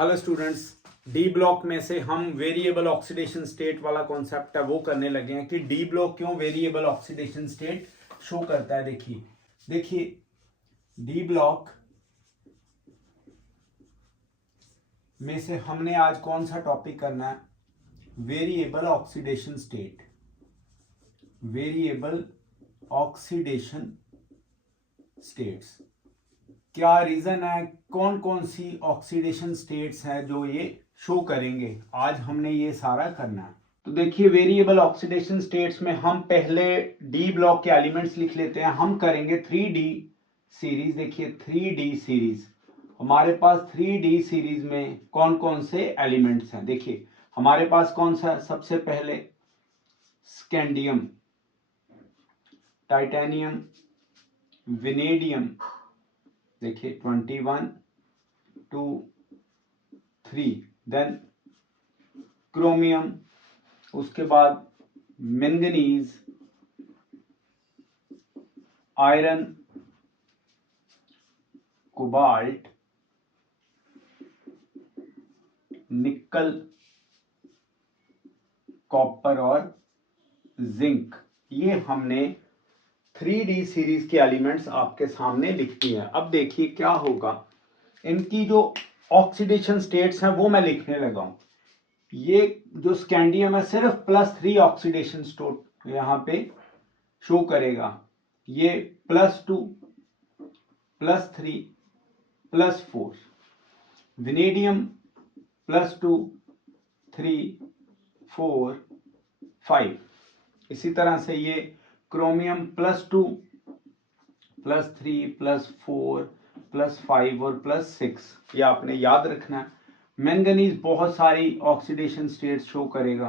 Hello students, D block में से हम वेरिएबल ऑक्सीडेशन स्टेट वाला कॉन्सेप्ट है वो करने लगे हैं कि डी ब्लॉक क्यों वेरिएबल ऑक्सीडेशन स्टेट शो करता है। देखिए देखिए डी ब्लॉक में से हमने आज कौन सा टॉपिक करना है? Variable oxidation state. Variable oxidation states क्या रीजन है, कौन कौन सी ऑक्सीडेशन स्टेट्स हैं जो ये शो करेंगे, आज हमने ये सारा करना है। तो देखिए वेरिएबल ऑक्सीडेशन स्टेट्स में हम पहले डी ब्लॉक के एलिमेंट्स लिख लेते हैं। हम करेंगे 3D सीरीज। देखिए 3D सीरीज, हमारे पास 3D सीरीज में कौन कौन से एलिमेंट्स हैं। देखिए हमारे पास कौन सा, सबसे पहले स्कैंडियम, टाइटेनियम, वेनेडियम, देखिए 21 2 3, देन क्रोमियम, उसके बाद मैंगनीज, आयरन, कोबाल्ट, निकल, कॉपर और जिंक। ये हमने 3D सीरीज के एलिमेंट्स आपके सामने लिख दिए हैं। अब देखिए क्या होगा, इनकी जो ऑक्सीडेशन स्टेट्स हैं वो मैं लिखने लगा हूं। ये जो स्कैंडियम है सिर्फ +3 ऑक्सीडेशन स्टेट यहां पे शो करेगा। ये +2 +3 +4, वेनेडियम +2 3 4 5। इसी तरह से ये क्रोमियम +2 +3 +4 +5 और +6, ये आपने याद रखना है। मैंगनीज बहुत सारी ऑक्सीडेशन स्टेट शो करेगा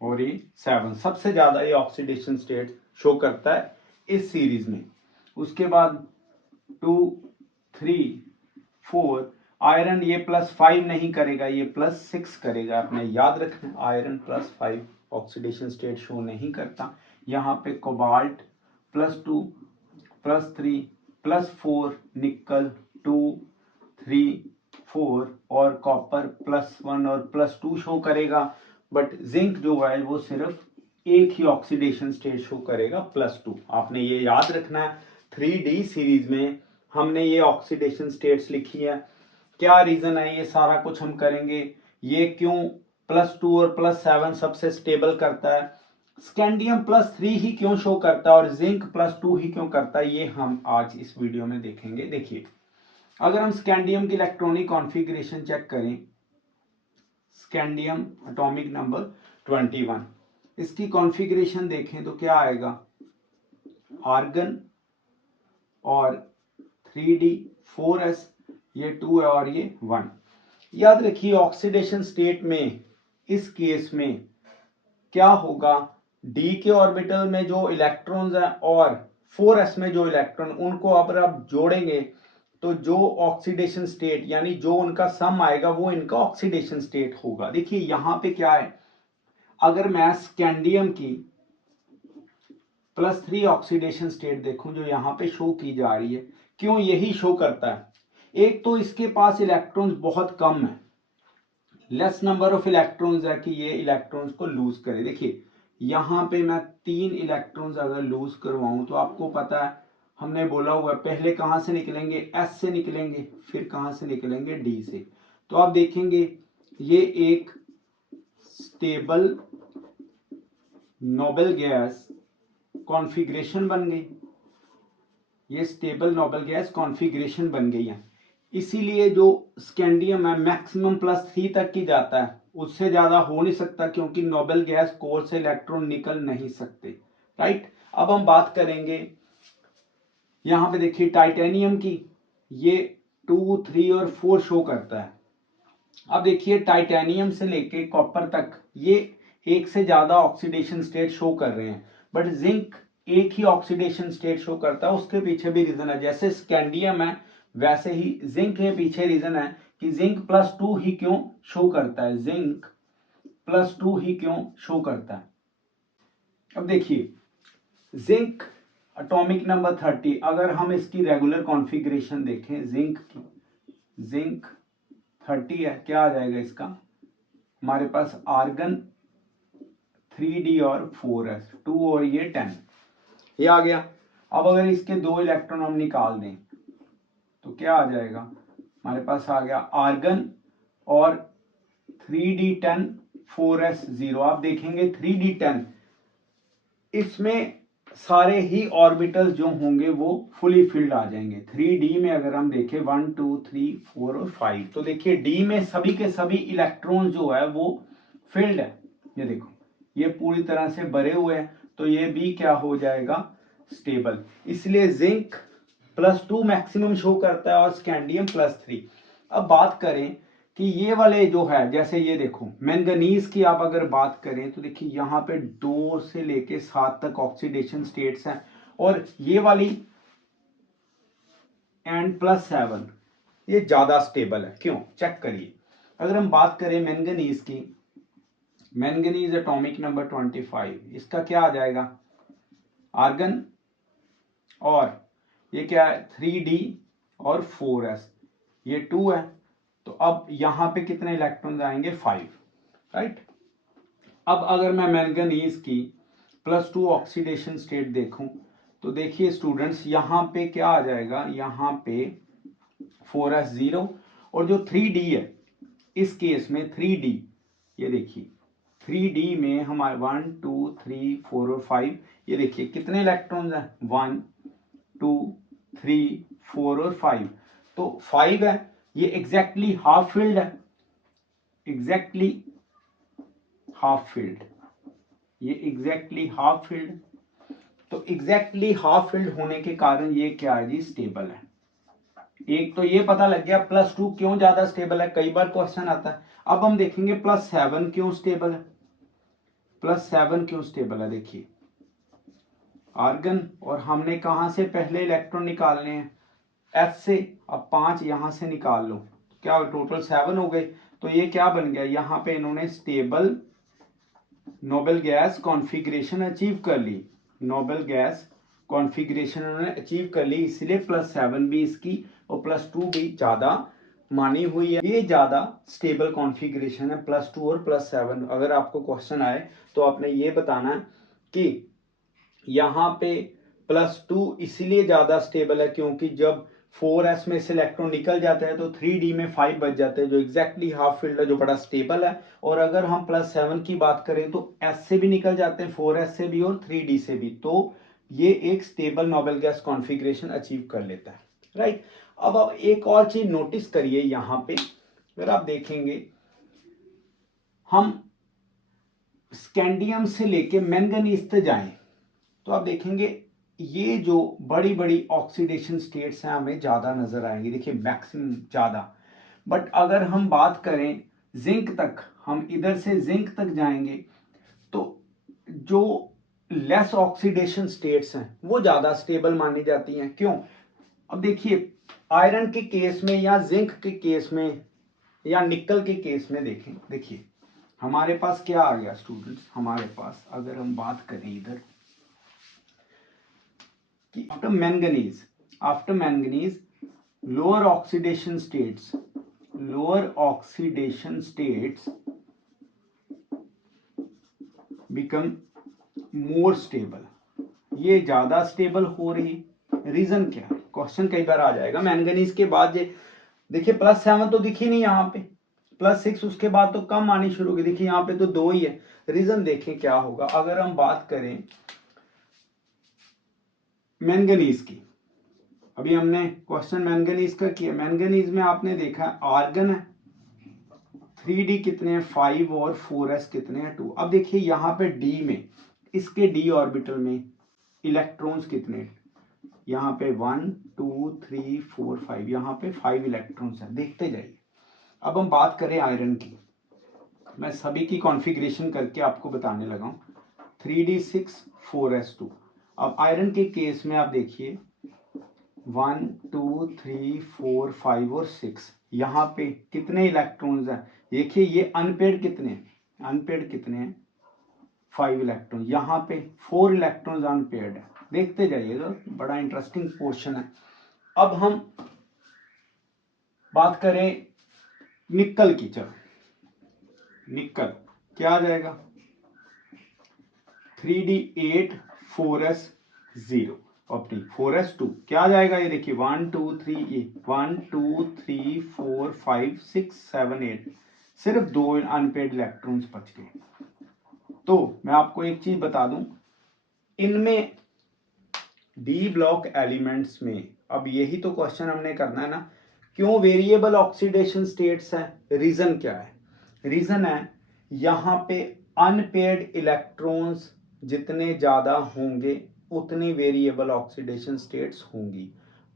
और ये 7 सबसे ज्यादा ये ऑक्सीडेशन स्टेट शो करता है इस सीरीज में। उसके बाद 2 3 4, आयरन ये +5 नहीं करेगा, ये +6 करेगा। आपने याद रखना, आयरन +5 ऑक्सीडेशन स्टेट शो नहीं करता। यहाँ पे कोबाल्ट +2 +3 +4, निकल 2 3 4 और कॉपर +1 और +2 शो करेगा। बट जिंक जो है वो सिर्फ एक ही ऑक्सीडेशन स्टेट शो करेगा +2। आपने ये याद रखना है। 3D सीरीज में हमने ये ऑक्सीडेशन स्टेट्स लिखी है। क्या रीजन है, ये सारा कुछ हम करेंगे। ये क्यों +2 और +7 सबसे स्टेबल करता है, स्कैंडियम +3 ही क्यों शो करता है और जिंक +2 ही क्यों करता है, ये हम आज इस वीडियो में देखेंगे। देखिए अगर हम स्कैंडियम की इलेक्ट्रॉनिक कॉन्फ़िगरेशन चेक करें, स्कैंडियम एटॉमिक नंबर 21, इसकी कॉन्फ़िगरेशन देखें तो क्या आएगा, आर्गन और 3D 4s, ये 2 है और ये 1। याद रखिए ऑक्सीडेशन स्टेट में इस केस में क्या होगा, डी के ऑर्बिटल में जो इलेक्ट्रॉन्स हैं और 4s में जो इलेक्ट्रॉन, उनको अगर आप जोड़ेंगे तो जो ऑक्सीडेशन स्टेट यानी जो उनका सम आएगा वो इनका ऑक्सीडेशन स्टेट होगा। देखिए यहां पे क्या है, अगर मैं स्कैंडियम की +3 ऑक्सीडेशन स्टेट देखूं जो यहां पे शो की जा रही है, क्यों यही शो करता है, एक तो इसके पास इलेक्ट्रॉन्स बहुत कम है, लेस नंबर ऑफ इलेक्ट्रॉन्स है कि ये इलेक्ट्रॉन्स को लूज करे। देखिए यहां पे मैं 3 इलेक्ट्रॉन्स अगर लूज करवाऊं तो आपको पता है हमने बोला हुआ है पहले कहां से निकलेंगे, S से निकलेंगे, फिर कहां से निकलेंगे, D से। तो आप देखेंगे ये एक स्टेबल नोबल गैस कॉन्फ़िगरेशन बन गई, ये स्टेबल नोबल गैस कॉन्फ़िगरेशन बन गई है। इसीलिए जो स्कैंडियम है मैक्सिमम +3 तक ही जाता है, उससे ज्यादा हो नहीं सकता क्योंकि नोबल गैस कोर से इलेक्ट्रॉन निकल नहीं सकते। राइट, अब हम बात करेंगे यहां पे देखिए टाइटेनियम की, ये 2 3 और 4 शो करता है। अब देखिए टाइटेनियम से लेके कॉपर तक ये एक से ज्यादा ऑक्सीडेशन स्टेट शो कर रहे हैं, बट जिंक एक ही ऑक्सीडेशन स्टेट शो करता है। उसके पीछे भी रीजन है, जैसे स्कैंडियम है वैसे ही जिंक के पीछे रीजन है कि जिंक +2 ही क्यों शो करता है, जिंक +2 ही क्यों शो करता है। अब देखिए जिंक एटॉमिक नंबर 30, अगर हम इसकी रेगुलर कॉन्फ़िगरेशन देखें जिंक की, जिंक 30 है, क्या आ जाएगा इसका, हमारे पास आर्गन 3d और 4s 2 और ये 10, ये आ गया। अब अगर इसके 2 इलेक्ट्रॉन हम निकाल दें तो क्या आ जाएगा, हमारे पास आ गया आर्गन और 3d10 4s0। आप देखेंगे 3d10 इसमें सारे ही ऑर्बिटल्स जो होंगे वो फुली फिल्ड आ जाएंगे। 3d में अगर हम देखें 1 2 3 4 और 5, तो देखिए d में सभी के सभी इलेक्ट्रॉन जो है वो फिल्ड है। ये देखो ये पूरी तरह से भरे हुए हैं, तो ये भी क्या हो जाएगा, स्टेबल। इसलिए जिंक +2 मैक्सिमम शो करता है और स्कैंडियम +3। अब बात करें कि ये वाले जो है, जैसे ये देखो मैंगनीज की आप अगर बात करें तो देखिए यहाँ पे 2 से लेके 7 तक ऑक्सीडेशन स्टेट्स हैं, और ये वाली N+7 ये ज्यादा स्टेबल है। क्यों, चेक करिए। अगर हम बात करें मैंगनीज की, मैंगनीज एटॉमिक नंबर 25, इसका क्या आ जाएगा, आर्गन और ये क्या है 3d और 4s, ये 2 है, तो अब यहां पे कितने इलेक्ट्रॉन आएंगे, 5, राइट। अब अगर मैं मैंगनीज की +2 ऑक्सीडेशन स्टेट देखूं तो देखिए स्टूडेंट्स यहां पे क्या आ जाएगा, यहां पे 4s0, और जो 3d है इस केस में 3d, ये देखिए 3d में हमारे 1 2 3 4 और 5, ये देखिए कितने इलेक्ट्रॉन्स हैं, 1 2 3 4 और 5, तो 5 है, ये एग्जैक्टली हाफ फील्ड है, एग्जैक्टली हाफ फील्ड, ये एग्जैक्टली हाफ फील्ड, तो एग्जैक्टली हाफ फील्ड होने के कारण ये क्या है जी, स्टेबल है। एक तो ये पता लग गया +2 क्यों ज्यादा स्टेबल है, कई बार क्वेश्चन आता है। अब हम देखेंगे +7 क्यों स्टेबल है, +7 क्यों स्टेबल है, देखिए आर्गन, और हमने कहां से पहले इलेक्ट्रॉन निकालने हैं, S से, अब 5 यहां से निकाल लो, क्या टोटल 7 हो गए, तो ये क्या बन गया, यहां पे इन्होंने stable noble gas configuration achieve कर ली, नोबेल गैस कॉन्फ़िगरेशन उन्होंने अचीव कर ली, इसलिए +7 भी इसकी और +2 भी ज्यादा मानी हुई है, ये ज्यादा स्टेबल कॉन्फ़िगरेशन है +2 और +7। अगर आपको क्वेश्चन आए तो आपने ये बताना है कि यहाँ पे +2 इसलिए ज्यादा स्टेबल है क्योंकि जब 4s में से इलेक्ट्रॉन निकल जाता है तो 3d में 5 बच जाते हैं, जो एग्जैक्टली हाफ फील्ड है, जो बड़ा स्टेबल है। और अगर हम +7 की बात करें तो s से भी निकल जाते हैं, 4s से भी और 3d से भी, तो ये एक stable noble gas configuration achieve कर लेता है, राइट। अब एक और चीज नोटिस करिए, यहाँ पे अगर आप देखेंगे हम स्कैंडियम से लेके मैंगनीज तक जाएं तो आप देखेंगे ये जो बड़ी बड़ी ऑक्सीडेशन स्टेट्स हैं हमें ज्यादा नजर आएंगे, देखिए मैक्सिमम ज्यादा। बट अगर हम बात करें जिंक तक, हम इधर से जिंक तक जाएंगे तो जो लेस ऑक्सीडेशन स्टेट्स हैं वो ज्यादा स्टेबल मानी जाती हैं। क्यों, अब देखिए आयरन के केस में या जिंक के केस में या निकल के केस में देखें, देखिए हमारे पास क्या आ गया स्टूडेंट्स, हमारे पास अगर हम बात करें इधर after manganese lower oxidation states become more stable, ये ज्यादा स्टेबल हो रही, रीजन क्या है, क्वेश्चन कई बार आ जाएगा। मैंगनीज के बाद ये देखिए +7 तो दिखी नहीं, यहाँ पे +6 उसके बाद तो कम आनी शुरू हुई, देखिए यहाँ पे तो 2 ही है, रीजन देखें क्या होगा। अगर हम बात करें मैंगनीज की, अभी हमने क्वेश्चन मैंगनीज का किया, मैंगनीज में आपने देखा आर्गन है 3d कितने हैं 5 और 4s कितने हैं 2। अब देखिए यहाँ पे d में, इसके d ऑर्बिटल में इलेक्ट्रॉन्स कितने, यहाँ पे 1 2 3 4 5, यहाँ पे 5 इलेक्ट्रॉन्स हैं, देखते जाइए। अब हम बात करें आयरन की, मैं सभी की कॉन्फ़िगरेशन करके आपको बताने लगा हूँ, 3d6 4s2। अब आयरन के केस में आप देखिए 1 2 3 4 5 और 6, यहाँ पे कितने इलेक्ट्रॉन्स हैं, देखिए ये अनपेड कितने हैं, अनपेड कितने हैं 5 इलेक्ट्रॉन, यहाँ पे 4 इलेक्ट्रॉन्स अनपेड है, देखते जाइएगा, बड़ा इंटरेस्टिंग क्वेश्चन है। अब हम बात करें निकल की। चलो निकल क्या आ जाएगा, 3d8 4s0 ऑप्टिक 4s2 क्या आ जाएगा, ये देखिए 1 2 3 1 2 3 4 5 6 7 8, सिर्फ 2 अनपेड इलेक्ट्रॉन्स बच गए। तो मैं आपको एक चीज बता दूं, इनमें डी ब्लॉक एलिमेंट्स में, अब यही तो क्वेश्चन हमने करना है ना, क्यों वेरिएबल ऑक्सीडेशन स्टेट्स है, रीजन क्या है? रीजन है यहाँ पे अनपेयर्ड इलेक्ट्रॉन्स जितने ज्यादा होंगे उतनी वेरिएबल ऑक्सीडेशन स्टेट्स होंगी।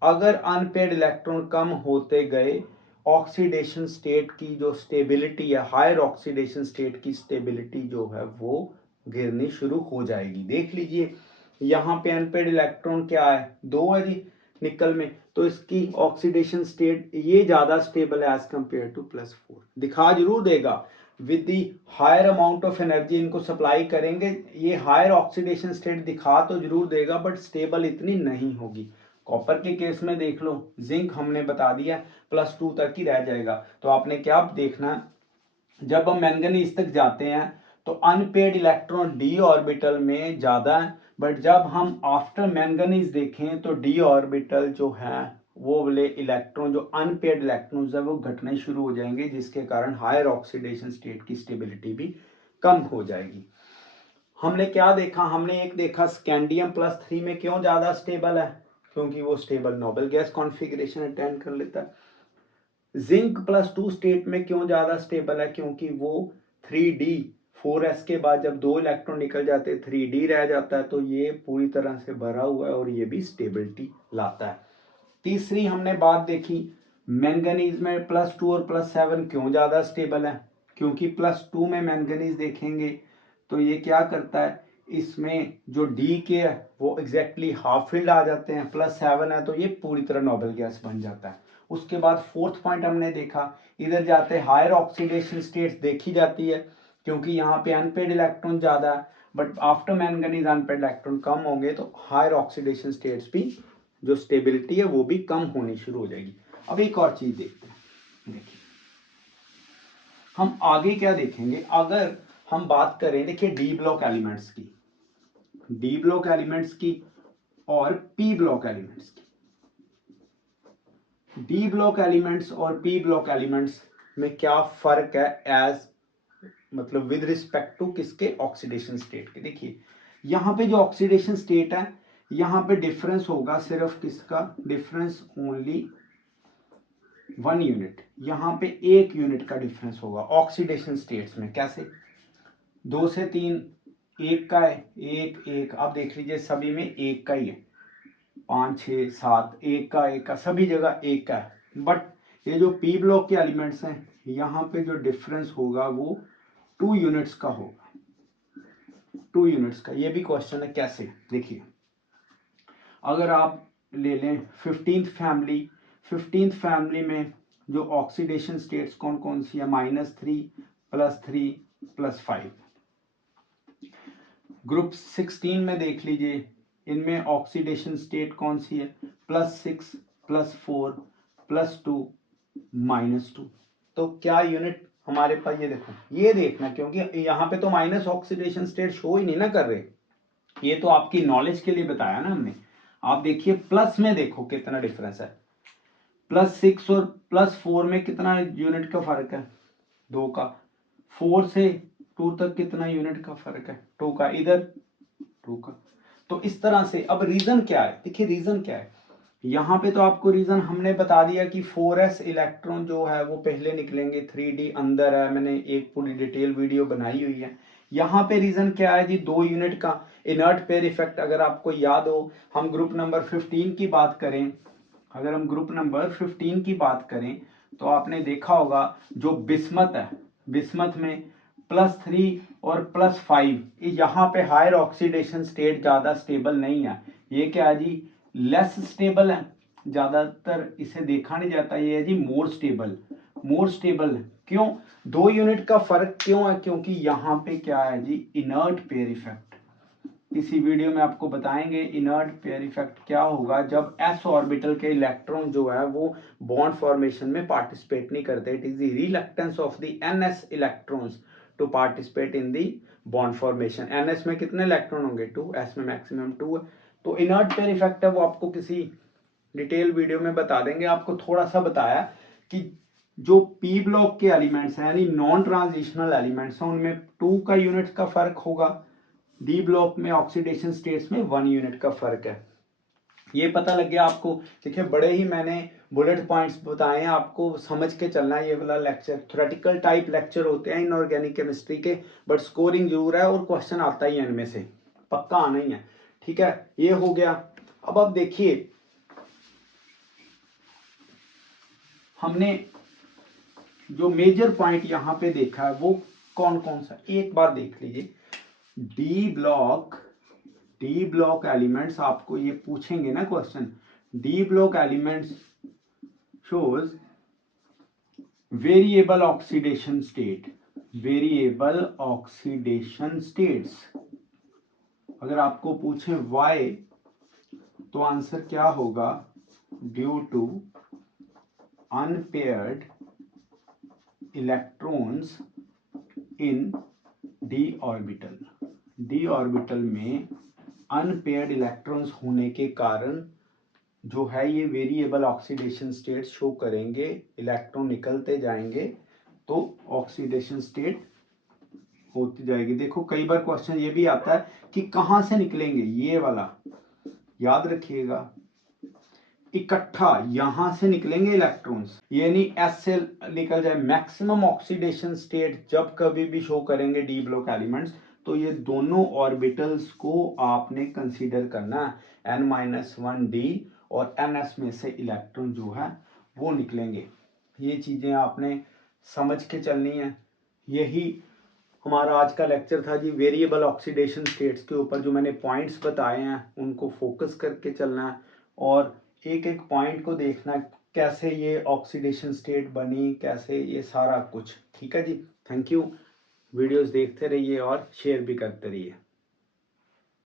अगर अनपेयर्ड इलेक्ट्रॉन कम होते गए, ऑक्सीडेशन स्टेट की जो स्टेबिलिटी है, हायर ऑक्सीडेशन स्टेट की स्टेबिलिटी जो है वो गिरनी शुरू हो जाएगी। देख लीजिए यहाँ पे अनपेड इलेक्ट्रॉन क्या है, 2 है जी निकल में, तो इसकी ऑक्सीडेशन स्टेट ये ज्यादा स्टेबल है एज कंपेयर टू +4। दिखा जरूर देगा with the higher amount of energy इनको सप्लाई करेंगे, ये हायर ऑक्सीडेशन स्टेट दिखा तो जरूर देगा बट स्टेबल इतनी नहीं होगी। कॉपर के केस में देख लो, जिंक हमने बता दिया +2 तक ही रह जाएगा। तो आपने क्या देखना, जब हम मैंगनीज तक जाते हैं तो अनपेड इलेक्ट्रॉन डी ऑर्बिटल में ज्यादा है, बट जब हम आफ्टर मैंगनीज देखें तो डी ऑर्बिटल जो है वो वाले इलेक्ट्रॉन, जो अनपेड इलेक्ट्रॉन्स है वो घटने शुरू हो जाएंगे, जिसके कारण हायर ऑक्सीडेशन स्टेट की स्टेबिलिटी भी कम हो जाएगी। हमने क्या देखा, हमने एक देखा स्कैंडियम +3 में क्यों ज्यादा स्टेबल है, क्योंकि वो stable noble gas configuration attend कर लेता है। जिंक +2 स्टेट में क्यों ज्यादा स्टेबल है, क्योंकि वो 3d 4s के बाद जब 2 इलेक्ट्रॉन निकल जाते हैं 3d रह जाता है, तो ये पूरी तरह से भरा हुआ है और ये भी स्टेबिलिटी लाता है। तीसरी हमने बात देखी, मैंगनीज में +2 और +7 क्यों ज्यादा स्टेबल है, क्योंकि +2 में मैंगनीज देखेंगे तो ये क्या करता है, इसमें जो डी के है वो एग्जैक्टली हाफ फील्ड आ जाते हैं, +7 है तो ये पूरी तरह नोबल गैस बन जाता है। उसके बाद फोर्थ पॉइंट हमने देखा, इधर जाते हायर ऑक्सीडेशन स्टेट्स देखी जाती है, क्योंकि यहाँ पे अनपेड इलेक्ट्रॉन ज्यादा है, but after manganese unpaired electron कम होंगे तो हायर ऑक्सीडेशन स्टेट्स भी जो स्टेबिलिटी है वो भी कम होनी शुरू हो जाएगी। अब एक और चीज देखते हैं, देखिए हम आगे क्या देखेंगे, अगर हम बात करें, देखिए डी ब्लॉक एलिमेंट्स की, डी ब्लॉक एलिमेंट्स की और पी ब्लॉक एलिमेंट्स की। डी ब्लॉक एलिमेंट्स और पी ब्लॉक एलिमेंट्स में क्या फर्क है, एज मतलब विद रिस्पेक्ट टू किसके, ऑक्सीडेशन स्टेट के। देखिए यहाँ पे जो ऑक्सीडेशन स्टेट है, यहाँ पे डिफरेंस होगा सिर्फ किसका, डिफरेंस ओनली 1 यूनिट, यहाँ पे 1 यूनिट का डिफरेंस होगा ऑक्सीडेशन स्टेट्स में। कैसे, 2 से 3 1 का है, 1 1, अब देख लीजिए सभी में 1 का ही है, 5 6 7 1 का सभी जगह 1 का है। बट ये जो पी ब्लॉक के एलिमेंट्स हैं, यहाँ पे जो डिफरेंस होगा वो 2 यूनिट्स का होगा, 2 यूनिट्स का। ये भी क्वेश्चन है कैसे, देखिए अगर आप ले लें 15th फैमिली, 15th फैमिली में जो ऑक्सीडेशन स्टेट्स कौन कौन सी है, -3 +3 +5। ग्रुप 16 में देख लीजिए, इनमें ऑक्सीडेशन स्टेट कौन सी है, +6 +4 +2 -2। तो क्या यूनिट हमारे पास, ये देखो ये देखना, क्योंकि यहाँ पे तो माइनस ऑक्सीडेशन स्टेट शो ही नहीं ना कर रहे, ये तो आपकी नॉलेज के लिए बताया ना हमने। आप देखिए प्लस में देखो कितना डिफरेंस है, +6 और +4 में कितना यूनिट का फर्क है, 2 का। 4 से 2 तक कितना यूनिट का फर्क है, 2 का, इधर 2 का। तो इस तरह से, अब रीजन क्या है, देखिए रीजन क्या है, यहाँ पे तो आपको रीजन हमने बता दिया कि 4s इलेक्ट्रॉन जो है वो पहले निकलेंगे, 3d अंदर है, मैंने एक पूरी डिटेल वीडियो बनाई हुई है। यहाँ पे रीजन क्या है जी, 2 यूनिट का इनर्ट पेयर इफेक्ट। अगर आपको याद हो, हम ग्रुप नंबर 15 की बात करें, अगर हम ग्रुप नंबर 15 की बात करें तो आपने देखा होगा जो बिस्मत है, बिस्मत में +3 और +5, यहाँ पे हायर ऑक्सीडेशन स्टेट ज्यादा स्टेबल नहीं है, ये क्या है जी, लेस स्टेबल है, ज्यादातर इसे देखा नहीं जाता, ये है जी मोर स्टेबल, मोर स्टेबल। क्यों, 2 यूनिट का फर्क क्यों है, क्योंकि यहाँ पे क्या है जी, इनर्ट पेयर इफेक्ट, इसी वीडियो में आपको बताएंगे इनर्ट पेयर इफेक्ट क्या होगा जब s ऑर्बिटल के इलेक्ट्रॉन जो है वो बॉन्ड फॉर्मेशन में पार्टिसिपेट नहीं करते। It is the reluctance of the ns electrons to participate in the bond formation. ns में कितने इलेक्ट्रॉन होंगे 2, s में मैक्सिमम 2 है। तो इनर्ट पेयर इफेक्ट है वो आपको किसी डिटेल वीडियो में बता देंगे। आपको थोड़ा सा बताया कि जो पी ब्लॉक के एलिमेंट्स हैं यानी नॉन ट्रांजिशनल एलिमेंट्स हैं उनमें 2 का यूनिट का फर्क होगा, डी ब्लॉक में ऑक्सीडेशन स्टेट्स में 1 यूनिट का फर्क है। ये पता लग गया आपको। देखिए बड़े ही मैंने बुलेट पॉइंट्स बताए हैं, आपको समझ के चलना है। ये वाला लेक्चर थ्योरेटिकल टाइप लेक्चर होते हैं इनऑर्गेनिक केमिस्ट्री के, बट स्कोरिंग जरूर है और क्वेश्चन आता ही है इनमें से, पक्का आना ही है। ठीक है, ये हो गया। अब आप देखिए हमने जो मेजर पॉइंट यहाँ पे देखा है वो कौन कौन सा, एक बार देख लीजिए। डी ब्लॉक एलिमेंट्स आपको ये पूछेंगे ना question. D block elements shows variable oxidation states. अगर आपको पूछे वाई तो आंसर क्या होगा, due to unpaired electrons in D orbital में अनपेयर्ड इलेक्ट्रॉन्स होने के कारण जो है ये वेरिएबल ऑक्सीडेशन स्टेट शो करेंगे। इलेक्ट्रॉन निकलते जाएंगे तो ऑक्सीडेशन स्टेट होती जाएगी। देखो कई बार क्वेश्चन ये भी आता है कि कहां से निकलेंगे, ये वाला याद रखिएगा, इकट्ठा यहां से निकलेंगे इलेक्ट्रॉन्स, यानी एस से निकल जाए। मैक्सिमम ऑक्सीडेशन स्टेट जब कभी भी शो करेंगे डी ब्लॉक एलिमेंट्स तो ये दोनों ऑर्बिटल्स को आपने कंसीडर करना है, n-1d और ns में से इलेक्ट्रॉन जो है वो निकलेंगे। ये चीजें आपने समझ के चलनी है। यही हमारा आज का लेक्चर था जी, वेरिएबल ऑक्सीडेशन स्टेट्स के ऊपर जो मैंने पॉइंट्स बताए हैं उनको फोकस करके चलना है और एक एक पॉइंट को देखना कैसे ये ऑक्सीडेशन स्टेट बनी, कैसे ये सारा कुछ। ठीक है जी, थैंक यू। वीडियोस देखते रहिए और शेयर भी करते रहिए।